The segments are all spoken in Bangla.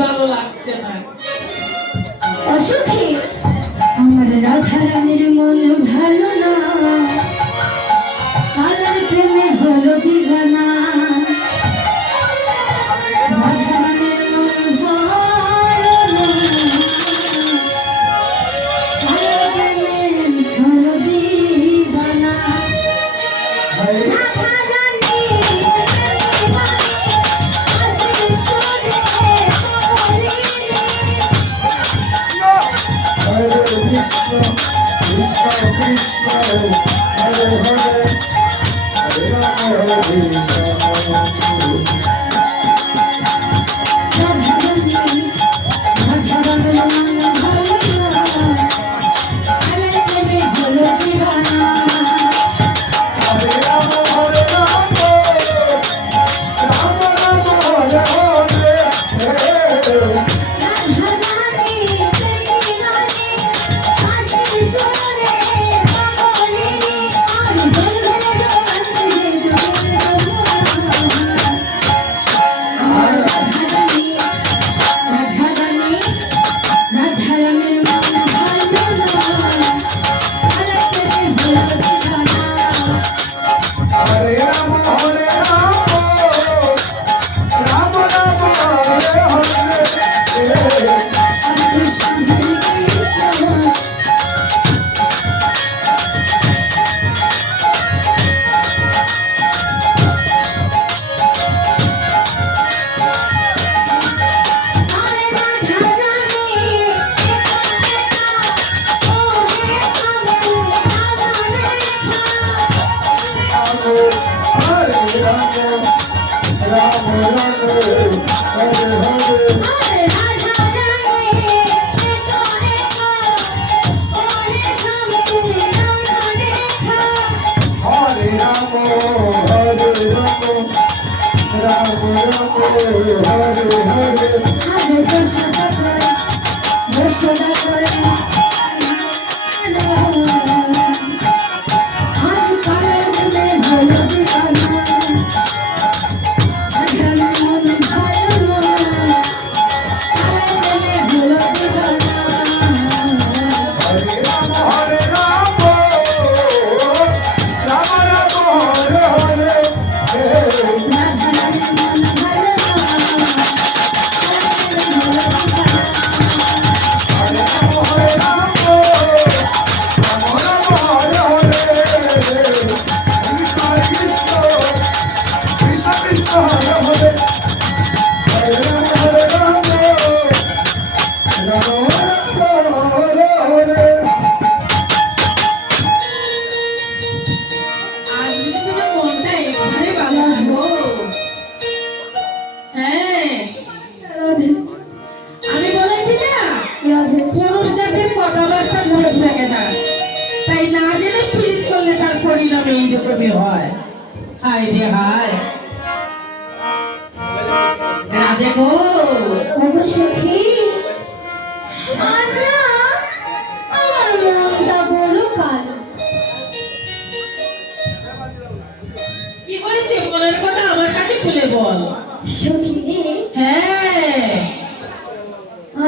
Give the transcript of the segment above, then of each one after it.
ভালো লাগছে না। অসুখী আমার রাধারানীর মন ভালো না, কালার প্রেমে হলো দিবানা। রাধারানীর মন ভালো না, কালার প্রেমে হলো দিবানা।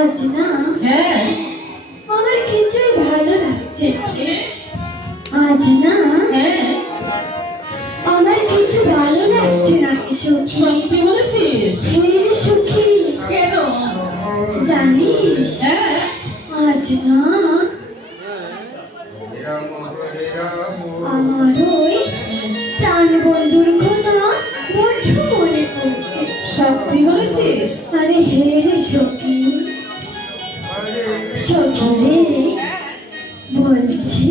আজ না আমার কিছুই ভালো লাগছে, আজ না আমার কিছু ভালো লাগছে না। সত্যি বলেছিস? হ্যাঁ সখী। কেন জানিস আজ না আমার ওই প্রাণ বন্ধুর কথা বড্ড মনে পড়ছে। সত্যি বলেছিস? আরে হে রে সখী, সখী রে বলছি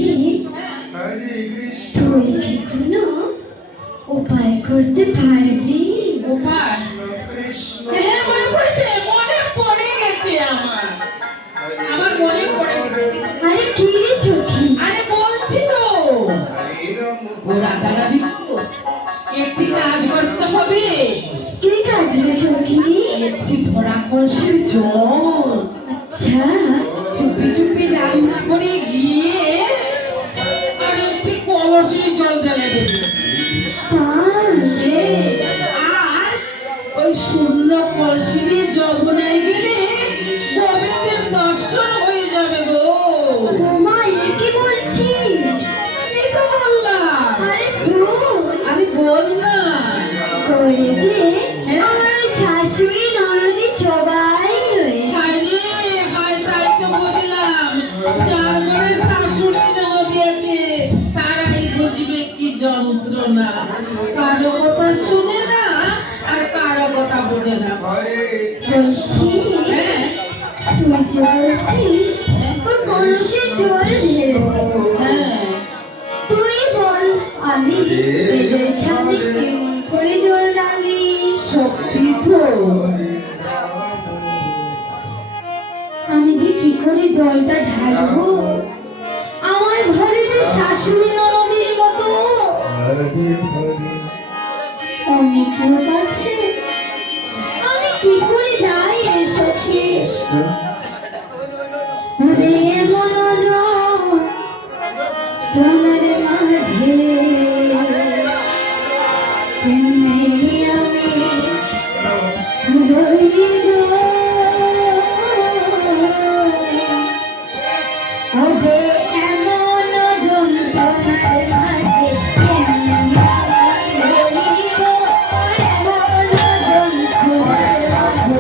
তুই কি কোনো উপায় করতে পারবি? উপায়? হ্যাঁ মনে পড়েছে, মনে পড়ে গেছে আমার মনে পড়ে গেছে। আরে কি রে সখী? আরে বলছি তো ও রাধারানী একটি কাজ করতে হবে। কি কাজ রে সখী? একটি ভরা কলসির জল আচ্ছা চুপি চুপি রান্না করে গিয়ে আর একটি কলসির জল ঢেলে দেবে। আর ওই শূন্য কলসি দিয়ে যমুনায় গেলে সবাই রয়েছে। হায় রে, হায়, তাই তো বুঝলাম। যার ঘরে শাশুড়ি ননদ আছে, তারাই বুঝবে কি যন্ত্রণা। কারো কথা শুনে না, আর কারো কথা বোঝে না। বলছি, হ্যাঁ, তুই যে বলছিস ওই কলসে জল ঢেলে দেবো। হ্যাঁ, তুই বল আমি এদের সামনে কেমন করে জল ঢালি? সত্যি তো। আমি যে কি করে জলটা ঢালবো? আমার ঘরে যে শাশুড়ি ননদের মতো অনেক লোক আছে, আমি কি করে যাই রে সখী? ওরে মনোযোগ তোমার মাঝে কেমনে আমি রইব? ওরে এমন যন্ত্রণার মাঝে কেমনে আমি রইব? এমন যন্ত্রণার মাঝে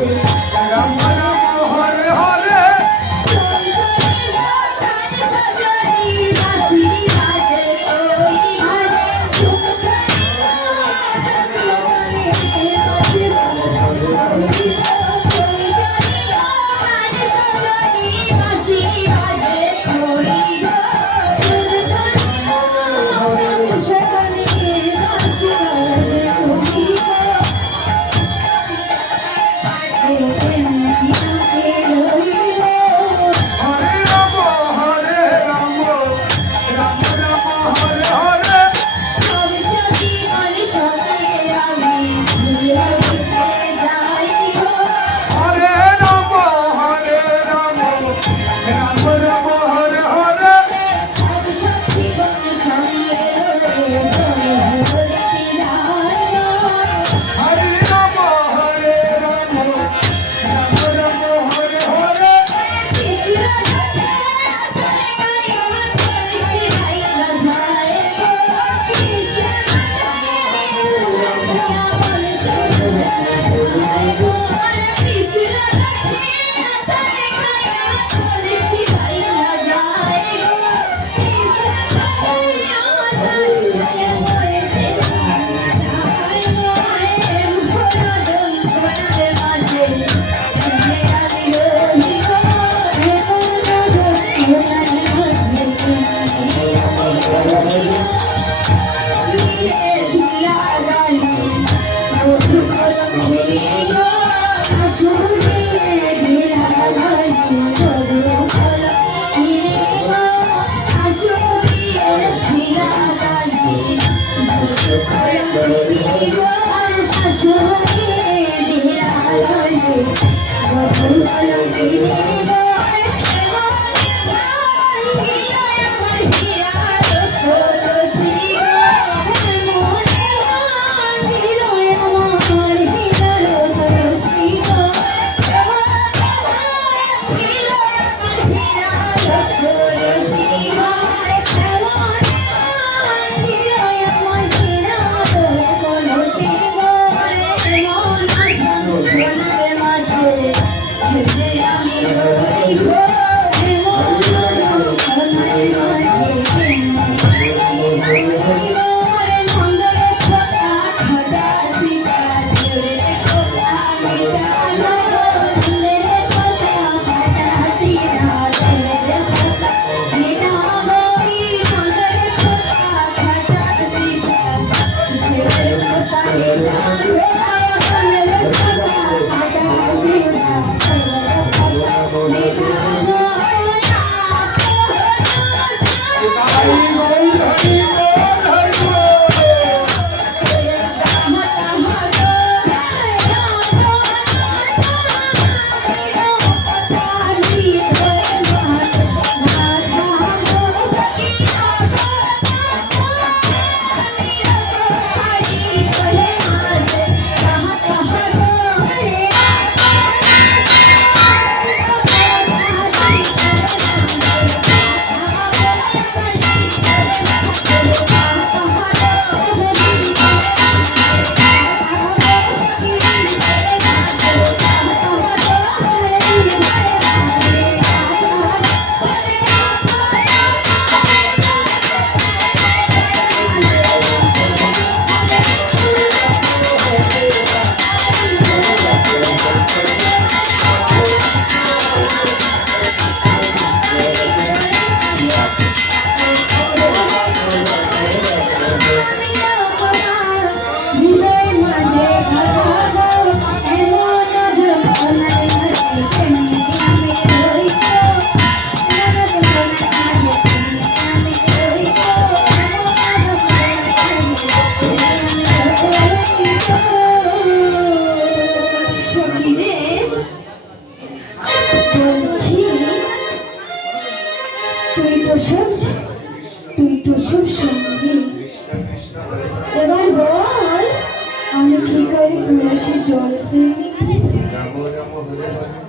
জল ফেলি রাম রাম হরে হরে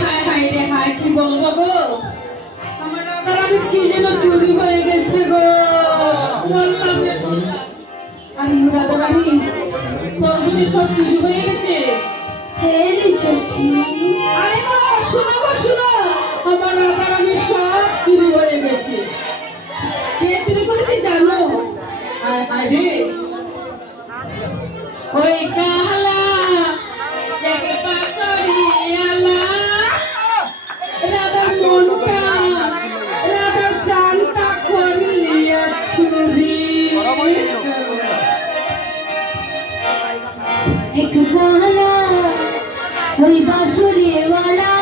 হায় হায় রে হায়, কি বলবো গো, আমার রাধারানীর কি যেন চুরি হয়ে গেছে গো, বললাম রে বললাম। আরে রাধারানী, তোর বুঝি সব চুরি হয়ে গেছে? হ্যাঁ রে সখী, আরে গো, শোনো গো শোনো, আমার রাধারানীর সব চুরি হয়ে গেছে। কে চুরি করেছে জানো? আর আরে ওই কালা দেখে পাশরি আলা রাধার মনটা, রাধার প্রাণটা করলিয়া চুরি। এক গালা ওই বাঁশুরিওয়ালা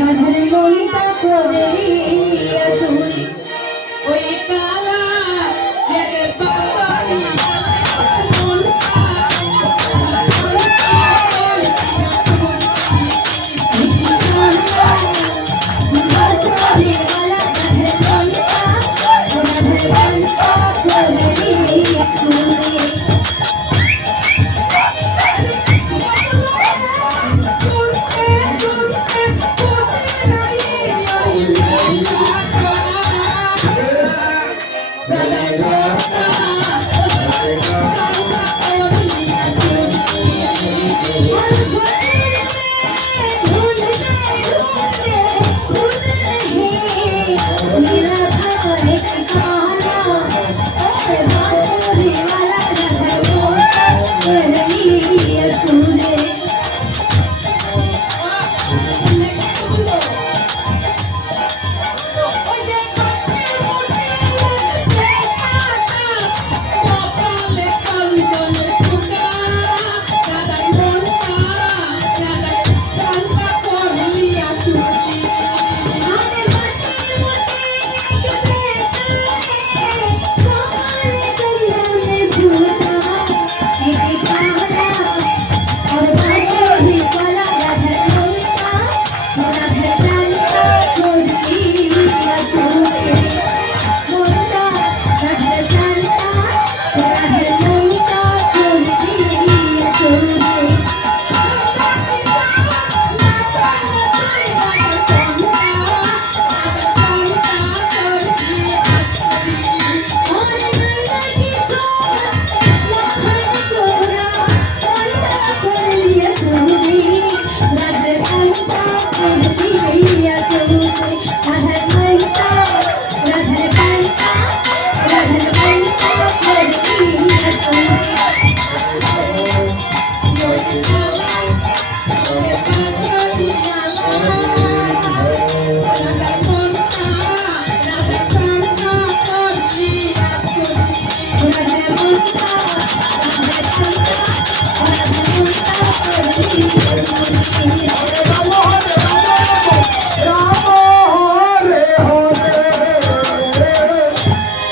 রাধার মনটা করে দিয়া চুরি। ওই কালা দেখে পাশরি আলা মনটা বাঁশুরিওয়ালা রাধার মনটা করে দিয়া চুরি। नीला